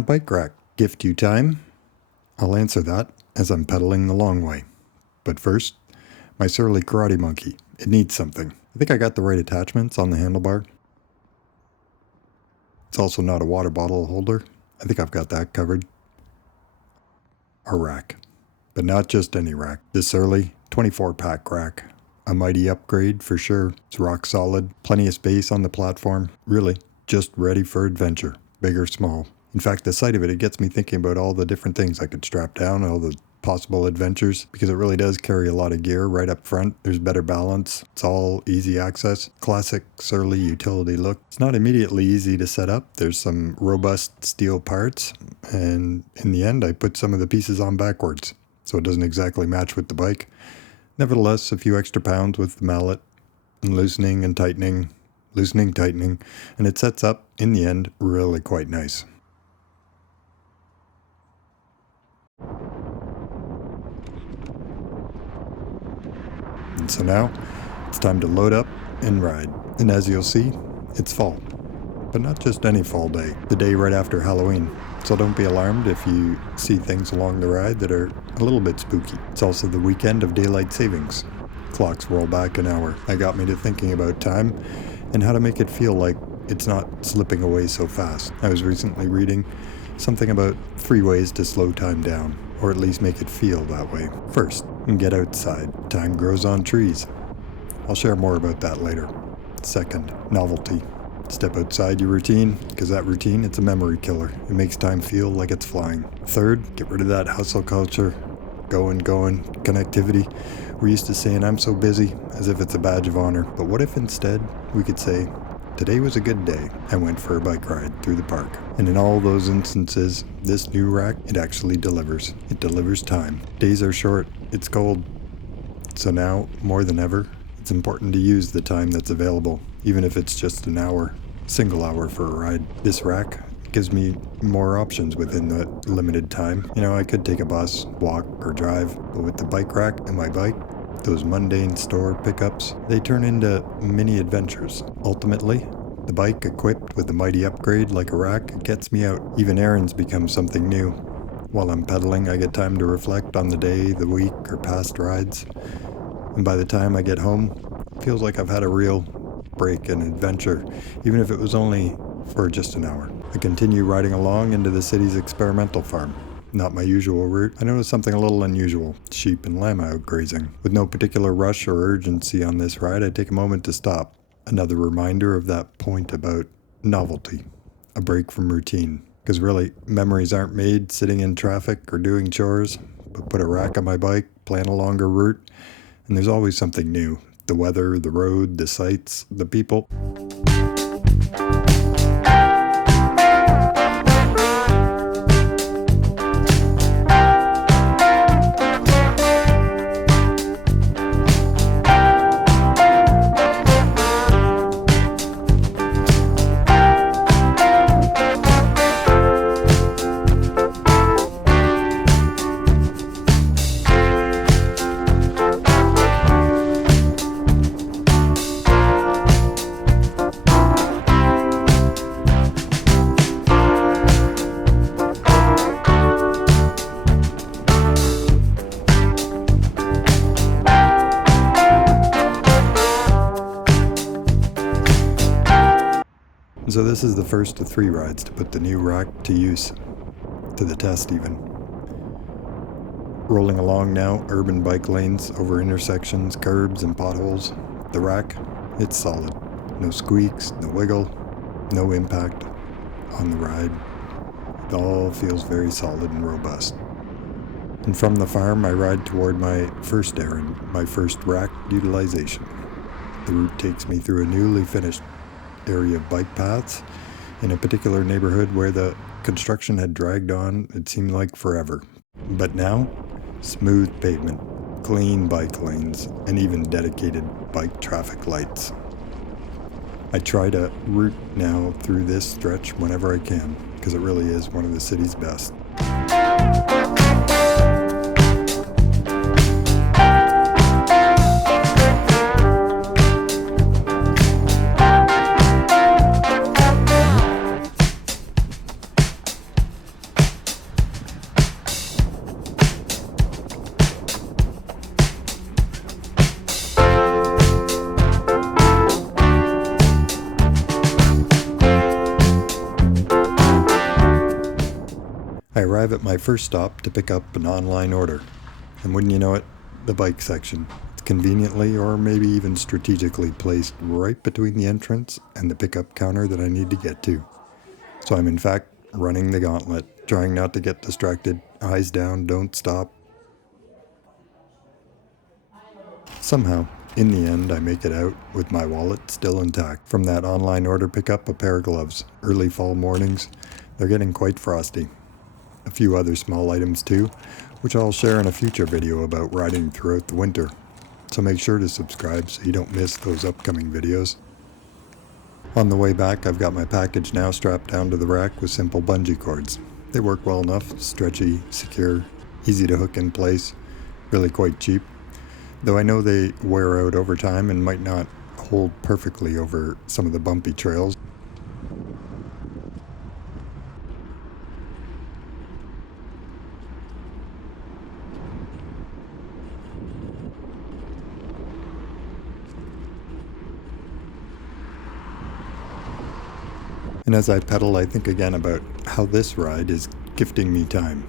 a bike rack gift you time? I'll answer that as I'm pedaling the long way. But first, my surly karate monkey. It needs something. I think I got the right attachments on the handlebar. It's also not a water bottle holder. I think I've got that covered. A rack. But not just any rack. This surly 24-pack rack. A mighty upgrade for sure. It's rock solid, plenty of space on the platform. Really, just ready for adventure, big or small. In fact, the sight of it gets me thinking about all the different things I could strap down, all the possible adventures, because it really does carry a lot of gear right up front. There's better balance. It's all easy access. Classic surly utility look. It's not immediately easy to set up. There's some robust steel parts, and in the end, I put some of the pieces on backwards, so it doesn't exactly match with the bike. Nevertheless, a few extra pounds with the mallet, and loosening, tightening, and it sets up, in the end, really quite nice. And so now, it's time to load up and ride. And as you'll see, it's fall. But not just any fall day, the day right after Halloween. So don't be alarmed if you see things along the ride that are a little bit spooky. It's also the weekend of daylight savings. Clocks roll back an hour. That got me to thinking about time and how to make it feel like it's not slipping away so fast. I was recently reading something about 3 ways to slow time down, or at least make it feel that way. First, get outside. Time grows on trees. I'll share more about that later. Second, novelty. Step outside your routine, because that routine, it's a memory killer. It makes time feel like it's flying. Third, get rid of that hustle culture. Going, connectivity. We're used to saying I'm so busy, as if it's a badge of honor. But what if instead we could say, today was a good day. I went for a bike ride through the park. And in all those instances, this new rack, it actually delivers. It delivers time. Days are short. It's cold. So now, more than ever, it's important to use the time that's available, even if it's just an hour, single hour for a ride. This rack gives me more options within the limited time. I could take a bus, walk, or drive, but with the bike rack and my bike, those mundane store pickups, they turn into mini adventures. Ultimately, the bike equipped with a mighty upgrade like a rack, it gets me out. Even errands become something new. While I'm pedaling, I get time to reflect on the day, the week, or past rides. And by the time I get home, it feels like I've had a real break and adventure, even if it was only for just an hour. I continue riding along into the city's experimental farm. Not my usual route. I noticed something a little unusual. Sheep and llama out grazing. With no particular rush or urgency on this ride, I take a moment to stop. Another reminder of that point about novelty. A break from routine. Because really, memories aren't made sitting in traffic or doing chores, but put a rack on my bike, plan a longer route, and there's always something new. The weather, the road, the sights, the people. So this is the first of 3 rides to put the new rack to use, to the test even. Rolling along now, urban bike lanes, over intersections, curbs, and potholes. The rack, it's solid. No squeaks, no wiggle, no impact on the ride. It all feels very solid and robust. And from the farm, I ride toward my first errand, my first rack utilization. The route takes me through a newly finished area of bike paths in a particular neighborhood where the construction had dragged on, it seemed like forever. But now, smooth pavement, clean bike lanes, and even dedicated bike traffic lights. I try to route now through this stretch whenever I can, because it really is one of the city's best. I arrive at my first stop to pick up an online order, and wouldn't you know it, the bike section. It's conveniently or maybe even strategically placed right between the entrance and the pickup counter that I need to get to. So I'm in fact running the gauntlet, trying not to get distracted, eyes down, don't stop. Somehow, in the end, I make it out with my wallet still intact. From that online order pickup, a pair of gloves. Early fall mornings, they're getting quite frosty. A few other small items too, which I'll share in a future video about riding throughout the winter. So make sure to subscribe so you don't miss those upcoming videos. On the way back, I've got my package now strapped down to the rack with simple bungee cords. They work well enough, stretchy, secure, easy to hook in place, really quite cheap. Though I know they wear out over time and might not hold perfectly over some of the bumpy trails. And as I pedal, I think again about how this ride is gifting me time.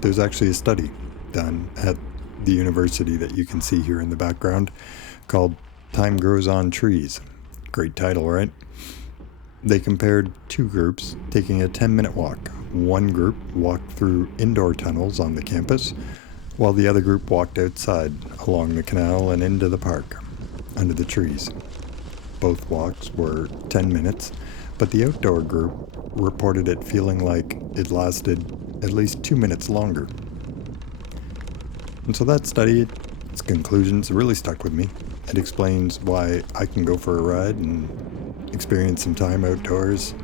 There's actually a study done at the university that you can see here in the background called Time Grows on Trees. Great title, right? They compared two groups taking a 10-minute walk. One group walked through indoor tunnels on the campus, while the other group walked outside along the canal and into the park, under the trees. Both walks were 10 minutes, but the outdoor group reported it feeling like it lasted at least 2 minutes longer. And so that study, its conclusions really stuck with me. It explains why I can go for a ride and experience some time outdoors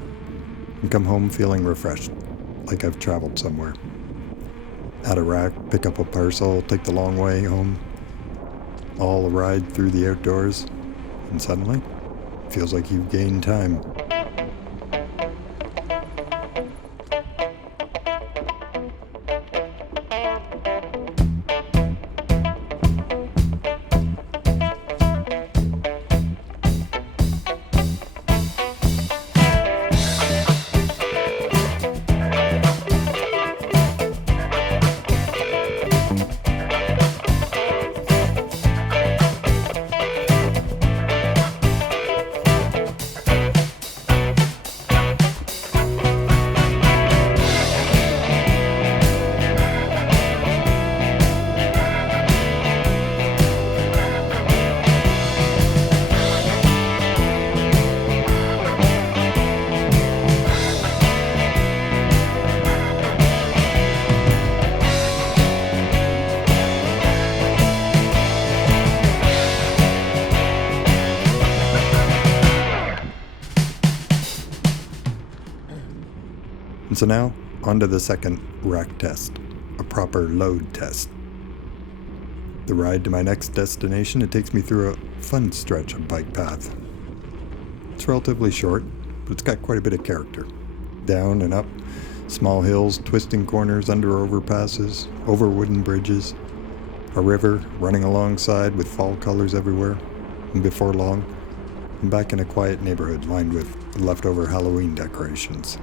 and come home feeling refreshed, like I've traveled somewhere. Add a rack, pick up a parcel, take the long way home, all a ride through the outdoors, and suddenly, it feels like you've gained time. And so now, on to the second rack test, a proper load test. The ride to my next destination, it takes me through a fun stretch of bike path. It's relatively short, but it's got quite a bit of character. Down and up, small hills, twisting corners under overpasses, over wooden bridges, a river running alongside with fall colors everywhere, and before long, I'm back in a quiet neighborhood lined with leftover Halloween decorations.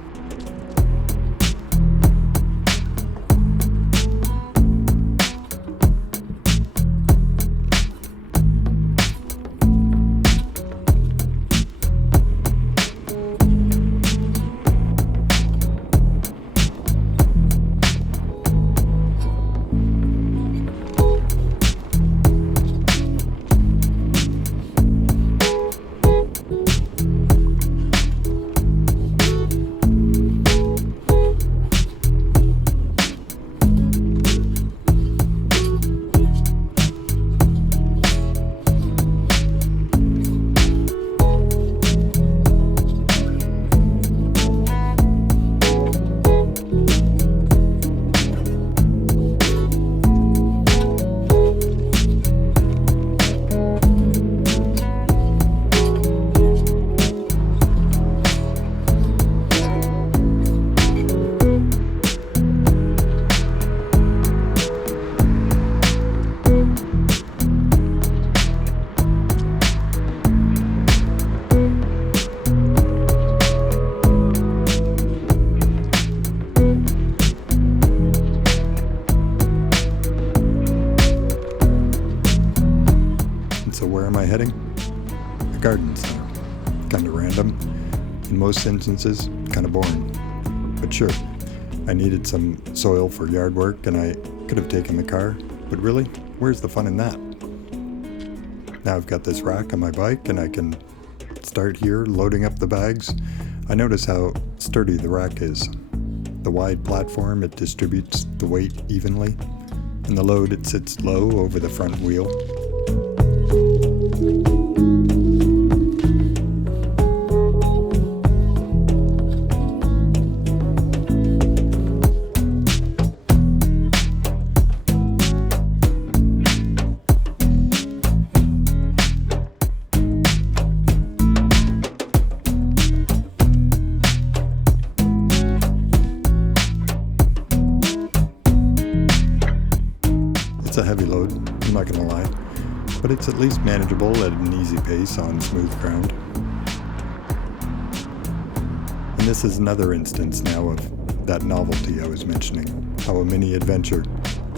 am I heading? A garden center. Kinda random. In most instances, kinda boring. But sure, I needed some soil for yard work and I could have taken the car, but really, where's the fun in that? Now I've got this rack on my bike and I can start here loading up the bags. I notice how sturdy the rack is. The wide platform, it distributes the weight evenly, and the load, it sits low over the front wheel. It's a heavy load, I'm not gonna lie, but it's at least manageable at an easy pace on smooth ground. And this is another instance now of that novelty I was mentioning, how a mini adventure,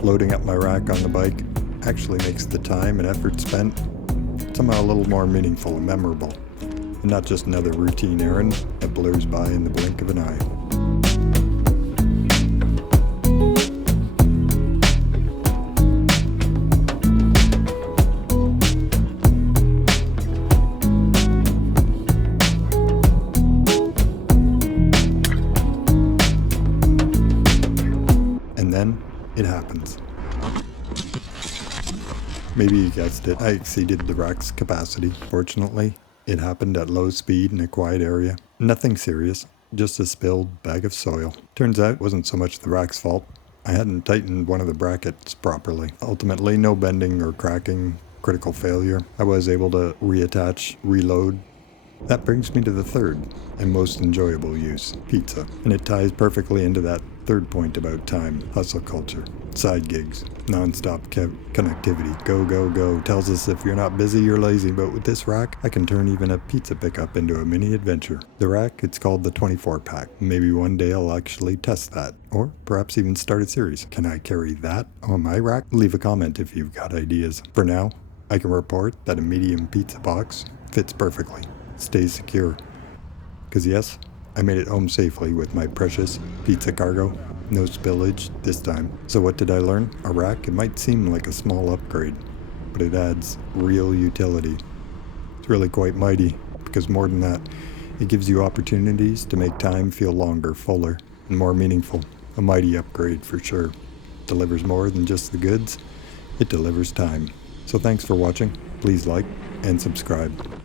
loading up my rack on the bike, actually makes the time and effort spent somehow a little more meaningful and memorable, and not just another routine errand that blurs by in the blink of an eye. And then it happens. Maybe you guessed it, I exceeded the rack's capacity. Fortunately, it happened at low speed in a quiet area. Nothing serious, just a spilled bag of soil. Turns out it wasn't so much the rack's fault. I hadn't tightened one of the brackets properly. Ultimately, no bending or cracking, critical failure. I was able to reattach, reload. That brings me to the third and most enjoyable use, pizza. And it ties perfectly into that third point about time, hustle culture, side gigs, non-stop connectivity, go, go, go. Tells us if you're not busy, you're lazy, but with this rack, I can turn even a pizza pickup into a mini adventure. The rack, it's called the 24-pack. Maybe one day I'll actually test that, or perhaps even start a series. Can I carry that on my rack? Leave a comment if you've got ideas. For now, I can report that a medium pizza box fits perfectly, stays secure. Because yes, I made it home safely with my precious pizza cargo. No spillage this time. So what did I learn? A rack, it might seem like a small upgrade, but it adds real utility. It's really quite mighty, because more than that, it gives you opportunities to make time feel longer, fuller, and more meaningful. A mighty upgrade for sure. Delivers more than just the goods, it delivers time. So thanks for watching. Please like and subscribe.